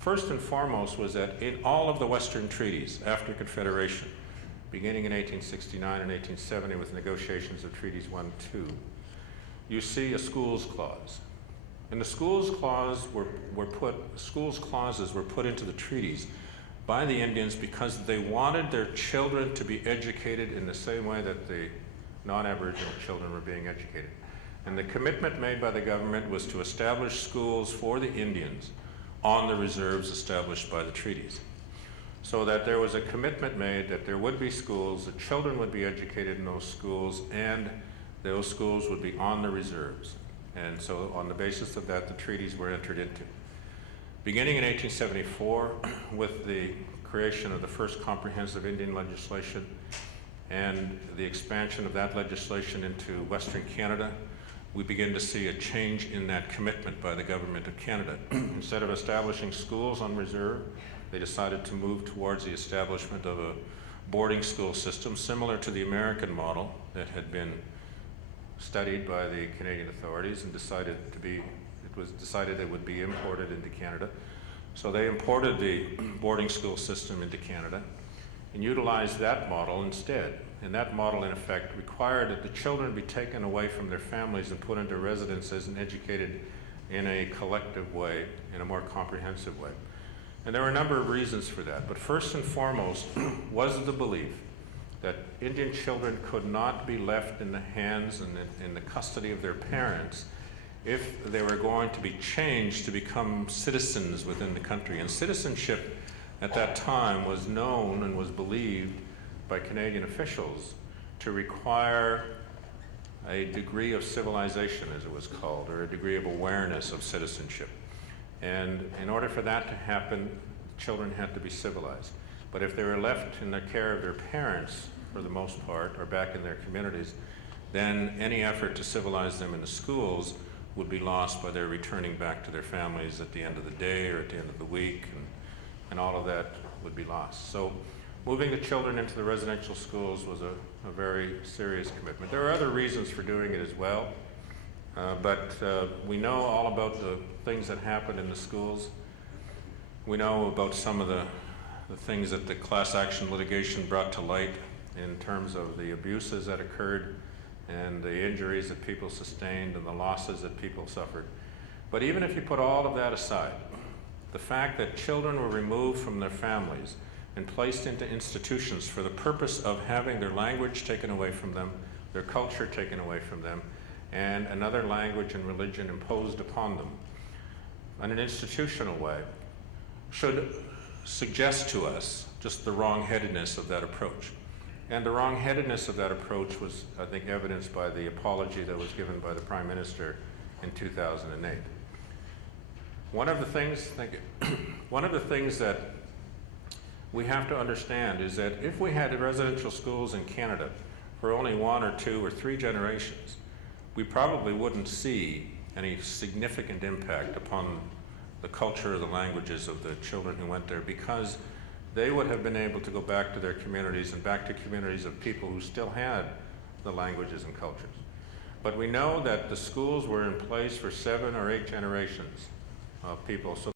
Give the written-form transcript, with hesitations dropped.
First and foremost was that in all of the Western treaties after Confederation, beginning in 1869 and 1870 with negotiations of Treaties 1 and 2, you see a schools clause. And the schools clauses were put into the treaties by the Indians because they wanted their children to be educated in the same way that the non-Aboriginal children were being educated. And the commitment made by the government was to establish schools for the Indians on the reserves established by the treaties. So that there was a commitment made that there would be schools, the children would be educated in those schools, and those schools would be on the reserves. And so on the basis of that, the treaties were entered into. Beginning in 1874, with the creation of the first comprehensive Indian legislation and the expansion of that legislation into Western Canada, we begin to see a change in that commitment by the government of Canada. Instead of establishing schools on reserve, they decided to move towards the establishment of a boarding school system similar to the American model that had been studied by the Canadian authorities and it was decided it would be imported into Canada. So they imported the boarding school system into Canada and utilized that model instead. And that model, in effect, required that the children be taken away from their families and put into residences and educated in a collective way, in a more comprehensive way. And there were a number of reasons for that. But first and foremost was the belief that Indian children could not be left in the hands and in the custody of their parents if they were going to be changed to become citizens within the country. And citizenship at that time was known and was believed by Canadian officials to require a degree of civilization, as it was called, or a degree of awareness of citizenship. And in order for that to happen, children had to be civilized. But if they were left in the care of their parents, for the most part, or back in their communities, then any effort to civilize them in the schools would be lost by their returning back to their families at the end of the day or at the end of the week, and all of that would be lost. So moving the children into the residential schools was a very serious commitment. There are other reasons for doing it as well, but we know all about the things that happened in the schools. We know about some of the things that the class action litigation brought to light in terms of the abuses that occurred and the injuries that people sustained and the losses that people suffered. But even if you put all of that aside, the fact that children were removed from their families and placed into institutions for the purpose of having their language taken away from them, their culture taken away from them, and another language and religion imposed upon them in an institutional way, should suggest to us just the wrong-headedness of that approach. And the wrong-headedness of that approach was, I think, evidenced by the apology that was given by the Prime Minister in 2008. One of the things that we have to understand is that if we had residential schools in Canada for only 1 or 2 or 3 generations, we probably wouldn't see any significant impact upon the culture or the languages of the children who went there, because they would have been able to go back to their communities and back to communities of people who still had the languages and cultures. But we know that the schools were in place for 7 or 8 generations of people. So